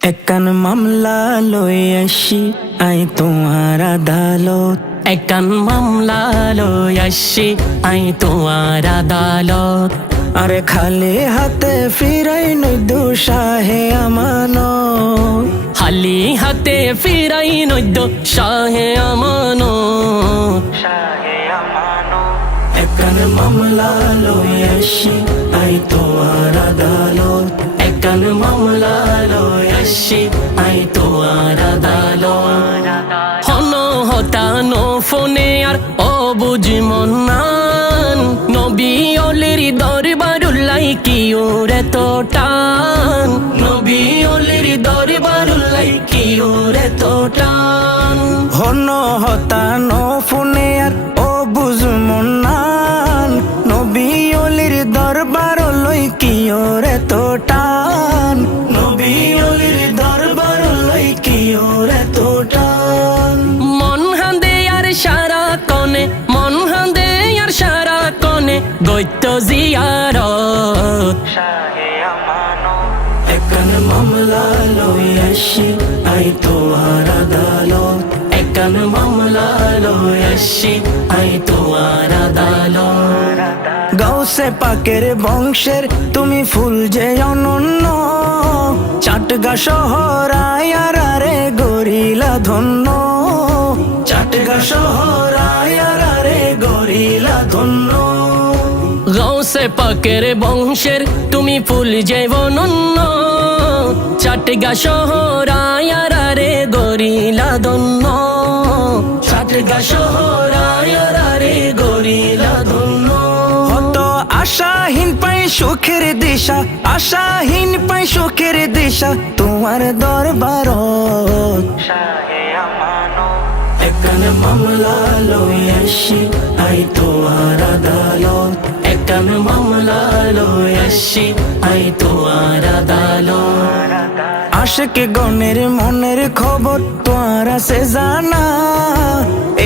একান মামলা লই আসি আই তোমার আদালত। একান মামলা লই আসি আই তোমার আদালত। আরে খালি হাতে ফিরাই নই দুঃসাহে আমানত। খালি হাতে ফিরাই নদ্য শাহে আমানত। একান মামলা লই আসি আই তোমার আদালত। একান মামলা লই আসি আই তোমার আদালত। হন হতানো ফোনে আর অবুঝ মন্নান নবী অলির দরবারুল্লাই কি ওরে তো টান। নবী অলির দরবারুল্লাই কি ওরে তো টান। হন হতানো ফোনে আর ও বুঝ মন্নান নবী অলির দরবার লই কি ওরে তো টান। নবী অলির দরবার লই কি ওরে তো টান। মন হান্দে আর সারা কনে, মন হান্দে আর সারা কনে গৈত্য জিয়ারত। একান মামলা লই আসি আই তোমার আদালত। একান মামলা লই আসি আই তোমার আদালত। গাউসে পাকের বংশের তুমি ফুল যে অনন্য। চাটগা শহর আয়ার রে গরিলা ধন্য। চাটগা শহর আয়ার রে গরিলা ধন্য। গৌসে পাকের বংশের তুমি ফুল যে অনন্য। চাটগা শহর আয়ার রে গরিলা ধন্য। চাটগা শহর আয়ার রে গরিলা ধন্য। হত আশাহীন পাই সুখের দিশা, আশাহীন পাই সুখের দিশা তোমার দরবারত। একান মামলা লই আসি আই তোমার আদালত। একান মামলা লই আসি আই তোমার আদালত। আশিক গণের মনের খবর তোমার আছে জানা।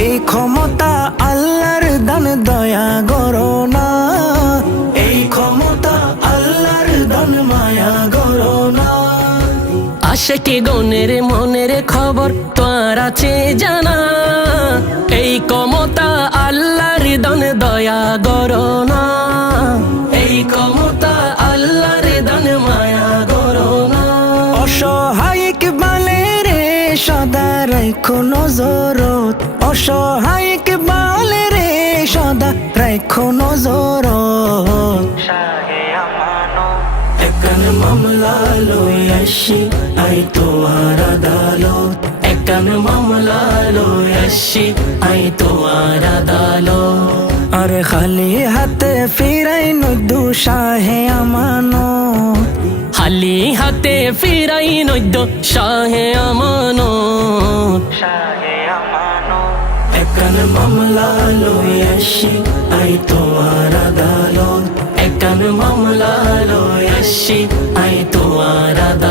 এই ক্ষমতা আল্লাহর দান দয়া করো না। এই ক্ষমতা আল্লাহর দান মায়া করো না। আশিকে গণের মনের খবর তোর আছে জানা। এই ক্ষমতা আল্লাহর দান দয়া করো না। এই ক্ষমতা আল্লাহর দান মায়া করো না। অসহায়িক বালে রে সদা রাখো নজরত। অসহায়িক বালে রে সদা রাখো নজরত। একান মামলা লই আসি আই তোমার আদালত। একান মামলা লই আসি আই তোমার আদালত। আরে খালি হাতে ফিরাই নই দুঃসাহে আমানত। খালি হাতে ফিরাই নদ্য শাহে আমানত। একান মামলা লই আসি আই তোমার আদালত। একান মামলা লই আসি আই তোমার আদালত।